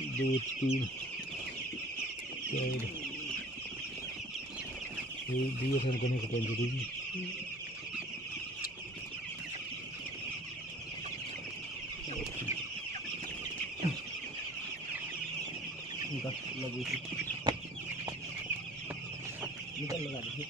2 3 4 এই দুই এখানে কোন কোন দিবি গাছ লাগিয়েছি এটা লাগা দিই